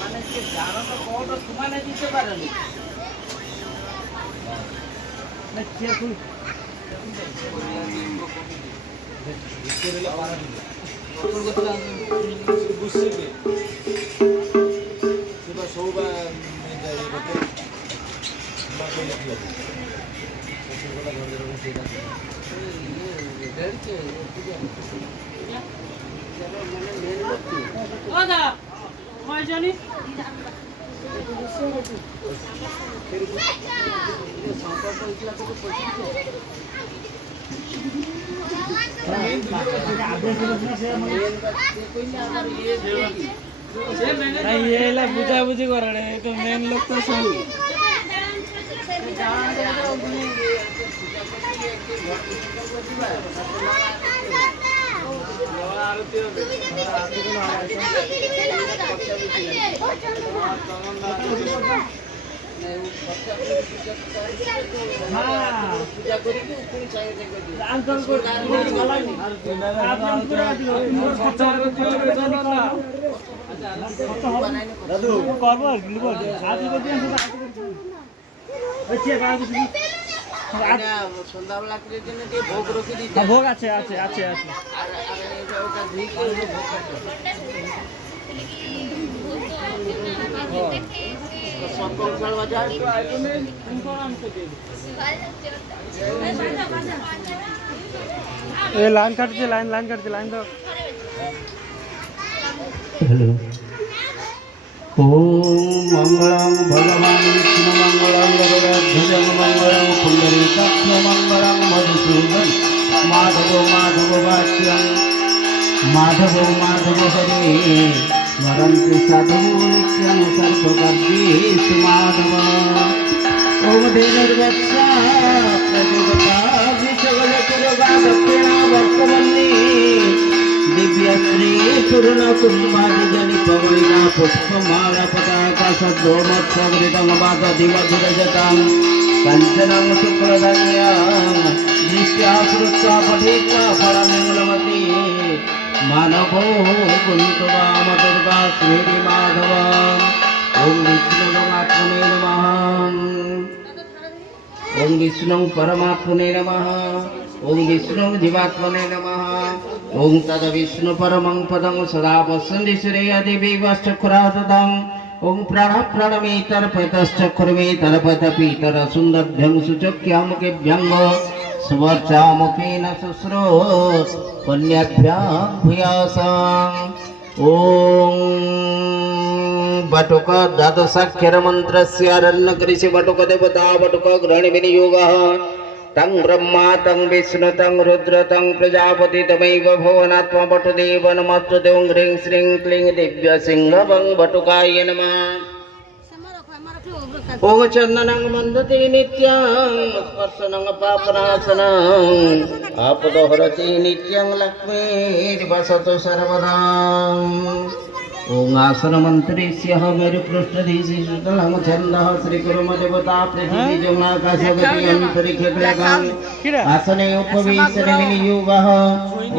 মানে কি জানো তো কত সমানে দিতে পারেনি না কে তুই বুঝছিস সেটা সৌবা বুঝাবুঝি করে তো মেন লোক তো সব ভোগ আছে আছে আছে আছে लाइन काटते लाइन लाइन काटते लाइन दो हेलो ओम मंगलम भगवान विष्णु मंगलम गरुड़ध्वज मंगलम पुंडरीकाक्ष मंगलम मधुसूदन माधव माधव वाच्यं माधव माधव हरे स्मरन्ति साधु नित्यं सर्वकर्मेषु माधव ओम देवर्वत्सा प्रजोगता विषवलकुरगा दक्षिणा वर्तमन्ये दिव्यश्री पूर्ण कुम्भादि जनि पवलिका पुष्पमाला पताका सद्गोमत्सवृतं वादधिमधुरजतां कञ्चनं शुक्लधन्यां दृष्ट्या श्रुत्वा पठित्वा फलमङ्गलवती मानवो कुन्तवामदुर्गा श्रीमाधव ॐ विष्णुपरमात्मने नमः ॐ विष्णु परमात्मने नमः ॐ विष्णु जीवात्मने नमः ॐ तद विष्णु परमं पदं सदा वसन्ति श्रेयदेवी वश्चक्राददं ॐ प्राणप्राणमेतर्पयतश्चक्रमेतर्पयतपीतर सुन्दरभ्यं सुचक्यामुकेभ्यं सुवर्चामुखेन शुश्रूष कन्याभ्यां भूयासाम् ॐ बटुक द्वादशाक्षर मंत्रस्य आरण्यकृषि बटुक देवता बटुक ग्रहण विनियोगः तं ब्रह्मा तं विष्णु तं रुद्र तं प्रजापति तमैव भुवनात्मा बटुदेव नमस्तुते ॐ ह्रीं श्रीं क्लीं दिव्य सिंहवं बटुकाय नमः ॐ चन्दनं वन्दते नित्यं स्पर्शनं पापनाशनं आपदोहरति नित्यं लक्ष्मीर्वसतु सर्वदा ओम आसन मंत्रेस्य मेरु पृष्ठधीशि सुतलं छन्दः श्री कुर्मदेवता पृथिवी जमाकाशगति अंतरिक्षगलगं आसने उपवेशने विनियोगः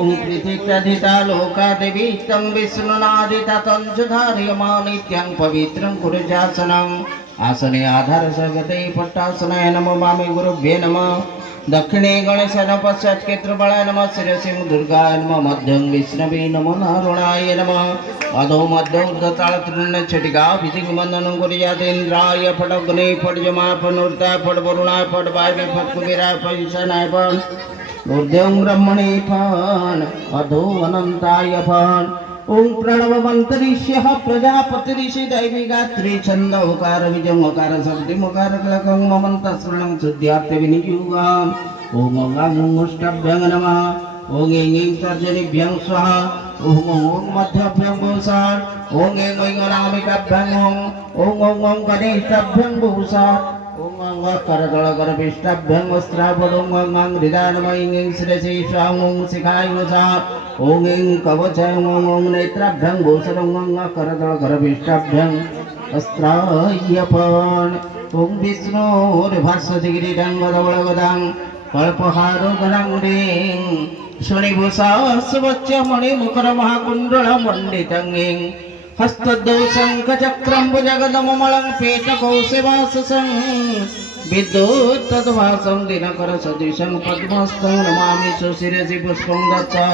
ओम पृथिव्यधिता लोका देवी तं विष्णुनादिता तं च धारयमानित्यं पवित्रं कुरुजासनं आसने आधार सगते पट्टासनाय नमो मामे गुरुभ्ये नमः दक्षिणे गणेशाय पश्चात् क्षेत्रपालाय नमः शिरसि दुर्गाय नमः मध्यं विष्णवे नमो नारायणाय नमः अधो मध्य ऊर्ध्वतालतृण्य छटिका विधिवन्दनं कुर्यादेन्द्राय फटग्ने फटजमाय फटनूर्ताय फटवरुणाय फटवायवे फटकुबेराय फटईशानाय फट ऊर्ध्वं ब्रह्मणे फट अधो अनन्ताय फट ओम प्रणव मंत्रिष्यः प्रजापतिरिषि दैवी गात्री छंद ओकार विजम ओकार शब्द ओकार कलकं ममन्त स्मरणं शुद्ध्यार्थ विनियोगम् ओम ओंगामुष्टाभ्यं नमः ओम ऐं तर्जनीभ्यं स्वाहा ओम ओम मध्यभ्यं भूषात् ओम ऐं अनामिकाभ्यं ओम ओम गणेशाभ्यं भूषात् ओम करदलगर्भिष्टाभ्यं वस्त्रावदं ओम हृदयानमयं शिरसि स्वां शिखाय वसात् ओम ऐं कवचाय ओम नेत्राभ्यं भूषणं ओम करदलगर्भिष्टाभ्यं वस्त्रायपन् ओम विष्णोर्भास्वतिगिरिं वदवळगदां कल्पहारो गणाङ्गीं शनिभूषास्वच्च मणिमुकर महाकुण्डल मण्डितङ्गिं हस्तद्वौ शङ्खचक्रं भुजगदममलं पेटकौशिवाससं विद्युत्तद्भासं दिनकरसदृशं पद्मस्थं नमामि सुशिरसि पुष्पं दत्त्वा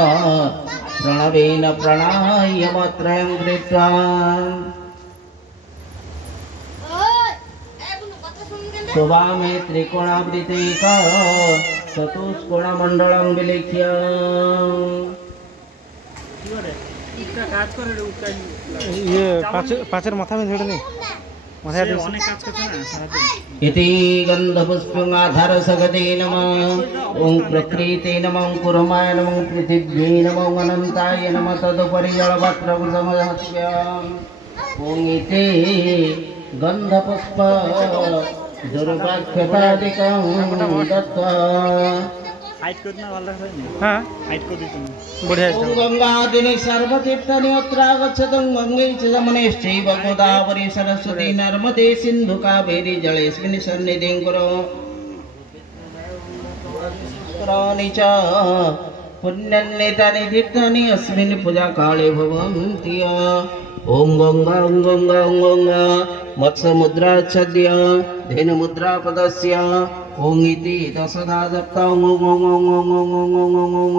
प्रणवेन प्रणायमत्रयं कृत्वा शोभामे त्रिकोणावृतैका चतुष्कोणमण्डलं विलिख्य কাজ করে ইয়ে পাঁচের মাথা মেয়ে ঝেড়ে নেই মাথায় অনেক কাজ করছে না সারাদিন इति गन्धपुष्पमाधारसगते नमः ॐ प्रकृते नमः कुर्माय नमः पृथिव्यै नमः अनन्ताय नमः तदुपरि जलपत्रं समहस्याम् ॐ इति गन्धपुष्प दुर्वाक्यतादिकं दत्त्वा হাইট করে না ভালো লাগছে না হ্যাঁ হাইট করে দিতেন বঢ়িয়া ॐ गङ्गादिनि सर्वतीर्थानि अत्रागच्छतं गङ्गै च जमुनेश्चैव गोदावरी सरस्वती नर्मदे सिन्धु कावेरी जलेऽस्मिन् सन्निधिं कुरु पुराणि च पुण्यन्नेतानि तीर्थानि अस्मिन् पूजाकाले भवन्ति ॐ गङ्गा ॐ गङ्गा ॐ गङ्गा मत्स्यमुद्राच्छद्य धेनुमुद्रापदस्य ॐ इति दशधा दत्ता ॐ ॐ ॐ ॐ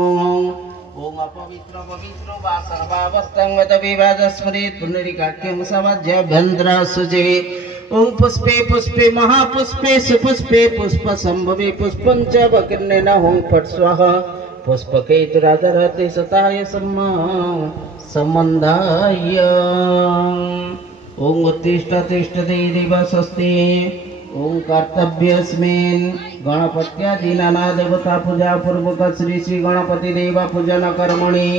ॐ अपवित्र पवित्र वा सर्वावस्थं वद विवादस्मरेत् पुनरिकाख्यं सवज्यभ्यन्तरासुचे ॐ पुष्पे पुष्पे महापुष्पे सुपुष्पे पुष्पसम्भवे पुष्पं च वकिर्णेन ॐ फट् स्वाहा पुष्पकेतुरादरते सताय सम्बन्धाय ॐ उत्तिष्ठ तिष्ठति दिवसस्ति ॐ कर्तव्यस्मिन् गणपत्यादीनाना देवता पूजा पूर्वक श्री श्री गणपति देव पूजन कर्मणि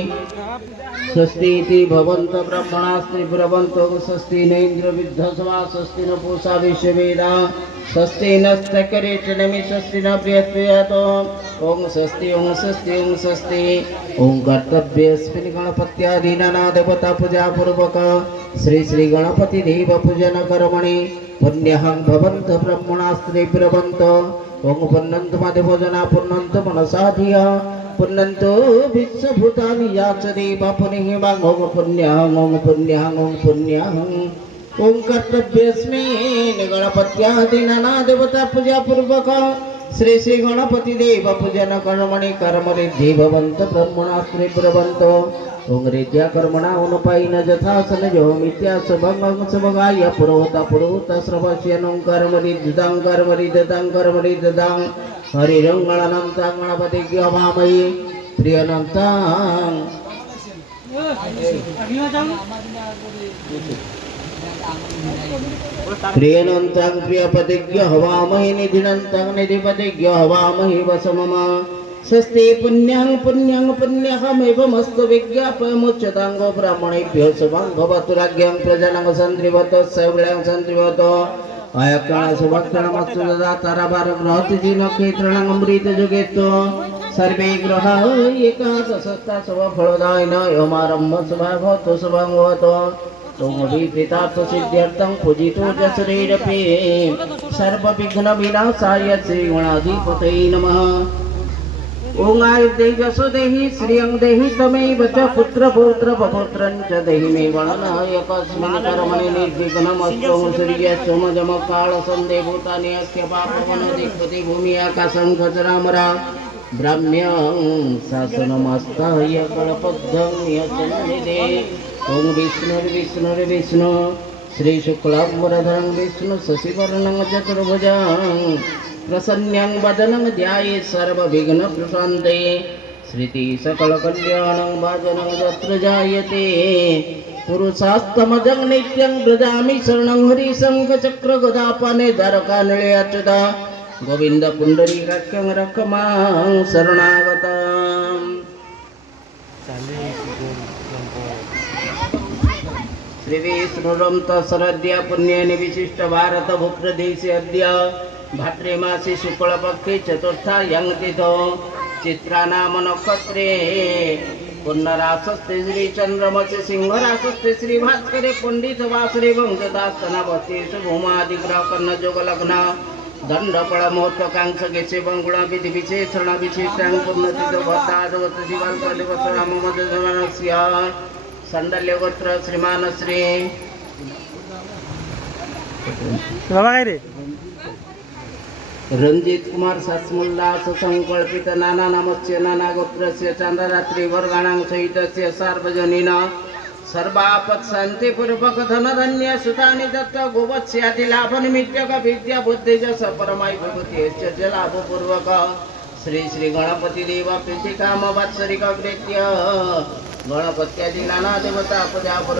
स्वस्ति इति भवन्त ब्रह्मणास्ति ब्रवन्तो स्वस्ति न इन्द्र विद्धस्वा स्वस्ति न पूषा विश्ववेदा स्वस्ति नस्तकरेचनमि स्वस्ति न बृहस्पतितो ॐ स्वस्ति ॐ स्वस्ति ॐ स्वस्ति ॐ कर्तव्यस्मिन् गणपत्यादीनाना देवता पूजा पूर्वक श्री श्री गणपति देव पूजन कर्मणि पुण्यहं भवन्त ब्रह्मणास्त्रि ब्रवन्त ॐ पुण्यन्तु मदिभोजना पुण्यन्तु मनसा धिया पुण्यन्तो विश्वभूतानि याच देव पुनिः ॐ पुण्यहं ॐ पुण्यहं ॐ पुण्यहं ॐ कर्तव्यस्मिन् गणपत्यादीनाना देवता पूजा पूर्वक श्री श्री गणपति देव पूजन कर्मणि कर्मरिद्धि भवन्त ब्रह्मणास्त्रि ब्रवन्त ॐ रीत्या कर्मणा अनुपायिन यथासन जो मिथ्या शुभंगं शुभगाय पुरोत श्रवस्यनं कर्मरिद्धं हरिरङ्गणन्तं गणपति गवामयि प्रियनन्तं प्रियनन्तं प्रियपतिज्ञ हवामहि निधिनन्तं निधिपतिज्ञ हवामहि वसमम स्वस्ति पुण्यं पुण्यं पुण्यहमेवमस्तु विज्ञापयमुच्यताङ्गो ब्राह्मणेभ्यो शुभं भवतु राज्ञं प्रजनं सन्त्रिवतो सौर्यं सन्त्रिवतो अयक्षणशुभक्षणमस्तु ददातरवरगृहति जिनक्षेत्रणं अमृतजुगेत्तो सर्वे ग्रहा एकादशस्ता शुभफलदायिन यमारम्भ शुभः भवतु शुभं भवतु सिद्ध्यर्थं पूजितो जसुरेरपि सर्वविघ्नविनाशाय श्रीगणाधिपतये नमः ॐ आयुर्देहि यशो देहि श्रियं देहि तमेव च पुत्रपौत्र पपुत्रं च देहि मे गणनायकस्मिन् कर्मणि निर्विघ्नमस्तु सूर्यसोमजमकालसन्धे भूतानि अख्यपापवनदिक्पति भूमि आकाशं खचरामरा ब्राह्म्यं शासनमस्ताय कल्पद्धं यचन्निधे ॐ विष्णुर्विष्णुर्विष्णु श्रीशुक्लाम्बरधरं विष्णु शशिवर्णं चतुर्भुजं प्रसन्नं वदनं ध्यायेत् सर्वविघ्नप्रशान्ते श्रुति सकलकल्याणं भाजनं यत्र जायते पुरुषास्तमजं नित्यं व्रजामि शरणं हरिशङ्खचक्रगदापाने धारकानळे अच्युता गोविन्द पुण्डरीकाख्यं रक्षमां शरणागतम् श्रीविष्णुरं तत्सरद्य पुण्येन विशिष्ट भारत भूप्रदेशे अद्य भाद्रमासे शुक्लपक्षे चतुर्थायां तिथौ चित्रा नाम नक्षत्रे पुनरासस्ते श्रीचन्द्रमसे सिंहरासस्ते श्रीभास्करे पंडित वासरे वंशदास्तनावस्ते भूमादिग्रह कर्णयोगलग्न दंडफळ महत्वाकांक्षकेचे बंगुळा विधी विशेषणाभिषेकांग पूर्णतिथ भट्टादवत जीवाल्पदेवत राममदधवनस्य संडल्यगोत्र श्रीमान श्री बाबा काय रे रणजित कुमार सस्मुल्ला सुसंकल्पित नाना नमस्य नाना गोत्रस्य चंद्ररात्रि वर्गाणां सहितस्य सार्वजनीन सर्वापत् शांति पूर्वक धन धन्य सुतानि दत्त गोवत्स्यादि लाभ निमित्तक विद्या बुद्धि जस परमाय विभूति लाभ पूर्वक श्री श्री गणपति देव प्रीति काम वात्सरिक कृत्य गणपत्यादि नाना देवता पूजा